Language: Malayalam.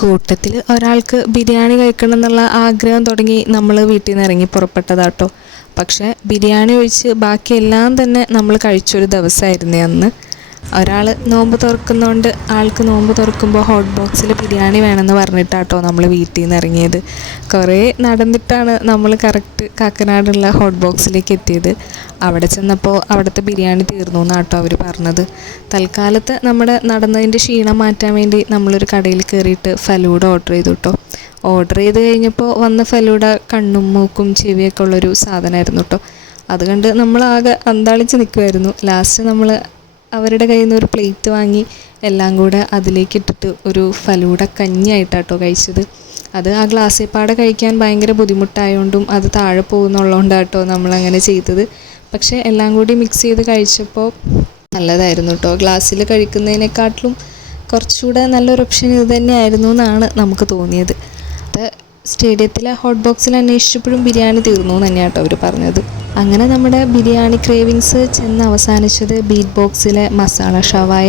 കൂട്ടത്തിൽ ഒരാൾക്ക് ബിരിയാണി കഴിക്കണം എന്നുള്ള ആഗ്രഹം തുടങ്ങി നമ്മൾ വീട്ടിൽ നിന്ന് ഇറങ്ങി പുറപ്പെട്ടതാട്ടോ. പക്ഷേ ബിരിയാണി ഒഴിച്ച് ബാക്കിയെല്ലാം തന്നെ നമ്മൾ കഴിച്ചൊരു ദിവസമായിരുന്നേ അന്ന്. ഒരാൾ നോമ്പ് തുറക്കുന്നതുകൊണ്ട് ആൾക്ക് നോമ്പ് തുറക്കുമ്പോൾ ഹോട്ട് ബോക്സിൽ ബിരിയാണി വേണമെന്ന് പറഞ്ഞിട്ടാട്ടോ നമ്മൾ വീട്ടിൽ നിന്ന് ഇറങ്ങിയത്. കുറേ നടന്നിട്ടാണ് നമ്മൾ കറക്റ്റ് കാക്കനാടുള്ള ഹോട്ട് ബോക്സിലേക്ക് എത്തിയത്. അവിടെ ചെന്നപ്പോൾ അവിടുത്തെ ബിരിയാണി തീർന്നു എന്നാട്ടോ അവർ പറഞ്ഞത്. തൽക്കാലത്ത് നമ്മുടെ നടന്നതിൻ്റെ ക്ഷീണം മാറ്റാൻ വേണ്ടി നമ്മളൊരു കടയിൽ കയറിയിട്ട് ഫലൂഡ ഓർഡർ ചെയ്തു കേട്ടോ. ഓർഡർ ചെയ്ത് കഴിഞ്ഞപ്പോൾ വന്ന ഫലൂഡ കണ്ണും മൂക്കും ചെവിയൊക്കെ ഉള്ളൊരു സാധനമായിരുന്നു കേട്ടോ. അതുകൊണ്ട് നമ്മളാകെ അന്താളിച്ച് നിൽക്കുമായിരുന്നു. ലാസ്റ്റ് നമ്മൾ അവരുടെ കയ്യിൽ നിന്ന് ഒരു പ്ലേറ്റ് വാങ്ങി എല്ലാം കൂടെ അതിലേക്ക് ഇട്ടിട്ട് ഒരു ഫലൂഡ കഞ്ഞിയായിട്ടാട്ടോ കഴിച്ചത്. അത് ആ ഗ്ലാസ്സിൽ പാടെ കഴിക്കാൻ ഭയങ്കര ബുദ്ധിമുട്ടായതുകൊണ്ടും അത് താഴെ പോകുന്നുള്ളതുകൊണ്ടാട്ടോ നമ്മളങ്ങനെ ചെയ്തത്. പക്ഷേ എല്ലാം കൂടി മിക്സ് ചെയ്ത് കഴിച്ചപ്പോൾ നല്ലതായിരുന്നു കേട്ടോ. ഗ്ലാസ്സിൽ കഴിക്കുന്നതിനെക്കാട്ടിലും കുറച്ചുകൂടെ നല്ലൊരു ഓപ്ഷൻ ഇത് തന്നെയായിരുന്നു എന്നാണ് നമുക്ക് തോന്നിയത്. അത് സ്റ്റേഡിയത്തിലെ ഹോട്ട് ബോക്സിൽ അന്വേഷിച്ചപ്പോഴും ബിരിയാണി തീർന്നു എന്ന് തന്നെയാണ് കേട്ടോ അവർ പറഞ്ഞത്. അങ്ങനെ നമ്മുടെ ബിരിയാണി ക്രേവിങ്സ് ചെന്ന് അവസാനിച്ചത് ബീറ്റ് ബോക്സിലെ മസാല ഷവായ